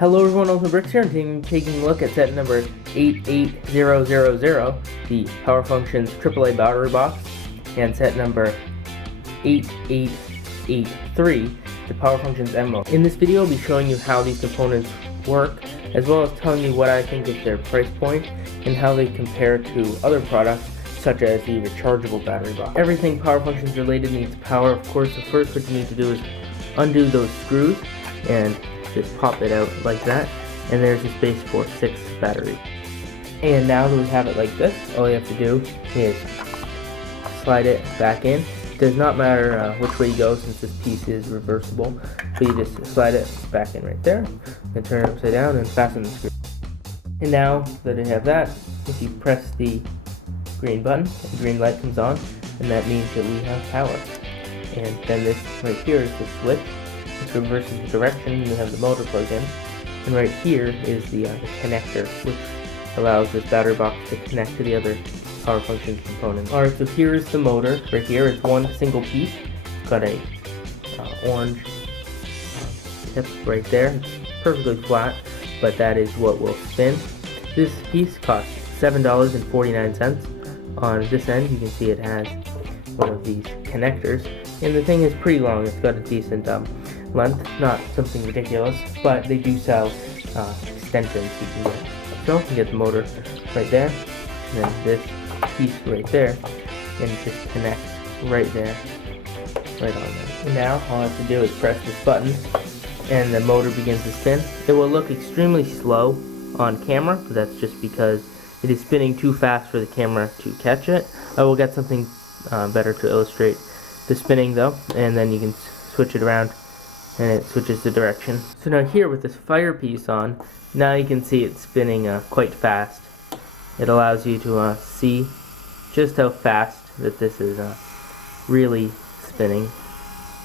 Hello everyone, Ultimate Bricks here, and taking a look at set number 88000, the Power Functions AAA Battery Box, and set number 8883, the Power Functions M Mode. In this video, I'll be showing you how these components work, as well as telling you what I think of their price point, and how they compare to other products, such as the rechargeable battery box. Everything Power Functions related needs power, of course. So first what you need to do is undo those screws, and just pop it out like that, and there's a space for 6 batteries. And now that we have it like this, all you have to do is slide it back in. It does not matter which way you go, since this piece is reversible, so you just slide it back in right there, and turn it upside down and fasten the screw. And now that I have that, if you press the green button, the green light comes on, and that means that we have power. And then this right here is the switch, which reverses the direction. You have the motor plugged in, and right here is the connector, which allows this battery box to connect to the other Power Functions components. Alright, so here is the motor. Right here, it's one single piece. It's got a orange tip right there. It's perfectly flat, but that is what will spin. This piece costs $7.49. On this end, you can see it has one of these connectors, and the thing is pretty long. It's got a decent length, not something ridiculous, but they do sell extensions you can get. So you get the motor right there, and then this piece right there, and it just connects right there, right on there. And now all I have to do is press this button, and the motor begins to spin. It will look extremely slow on camera, but that's just because it is spinning too fast for the camera to catch it. I will get something better to illustrate the spinning though, and then you can switch it around and it switches the direction. So now here with this fire piece on, now you can see it's spinning quite fast. It allows you to see just how fast that this is really spinning.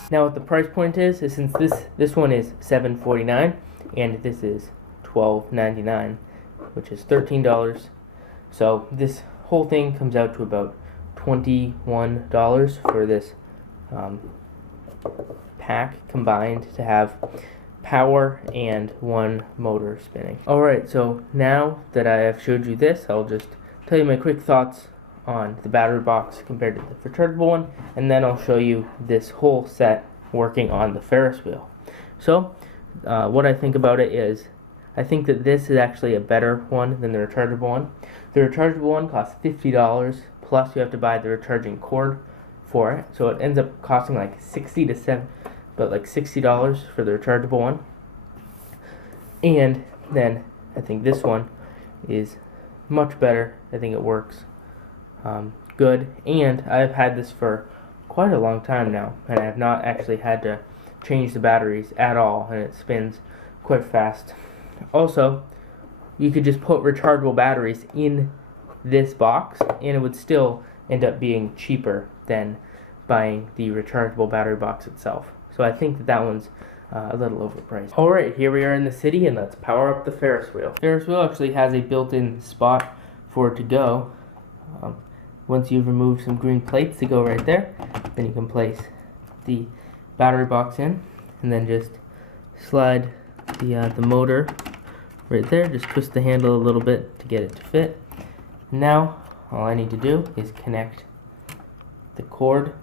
Now what the price point is since this one is $7.49 and this is $12.99, which is $13. So this whole thing comes out to about $21 for this pack combined to have power and one motor spinning. Alright, so now that I have showed you this, I'll just tell you my quick thoughts on the battery box compared to the rechargeable one, and then I'll show you this whole set working on the Ferris wheel. So what I think about it is, I think that this is actually a better one than the rechargeable one. The rechargeable one costs $50, plus you have to buy the recharging cord for it, so it ends up costing like $60 for the rechargeable one. And then I think this one is much better. I think it works good, and I've had this for quite a long time now, and I have not actually had to change the batteries at all, and it spins quite fast. Also, you could just put rechargeable batteries in this box, and it would still end up being cheaper than buying the rechargeable battery box itself. So I think that one's a little overpriced. Alright, here we are in the city, and let's power up the Ferris wheel. Ferris wheel actually has a built-in spot for it to go. Once you've removed some green plates to go right there, then you can place the battery box in, and then just slide the motor right there. Just twist the handle a little bit to get it to fit. Now all I need to do is connect the cord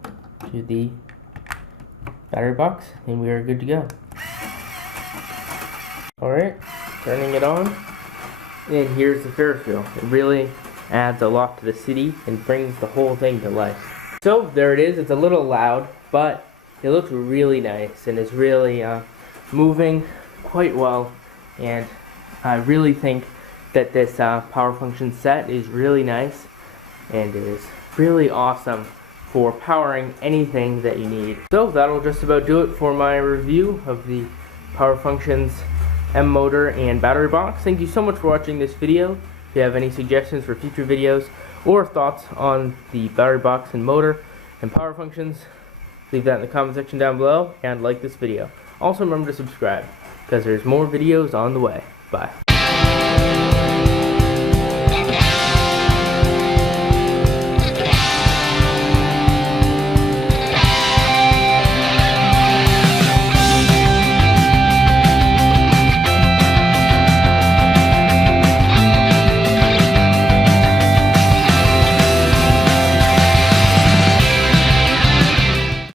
to the battery box, and we are good to go. Alright, turning it on, and here's the Ferris wheel. It really adds a lot to the city and brings the whole thing to life. So there it is. It's a little loud, but it looks really nice, and it's really moving quite well, and I really think that this Power Function set is really nice and is really awesome for powering anything that you need. So that'll just about do it for my review of the Power Functions M motor and battery box. Thank you so much for watching this video. If you have any suggestions for future videos or thoughts on the battery box and motor and Power Functions, leave that in the comment section down below, and like this video. Also remember to subscribe, because there's more videos on the way. Bye.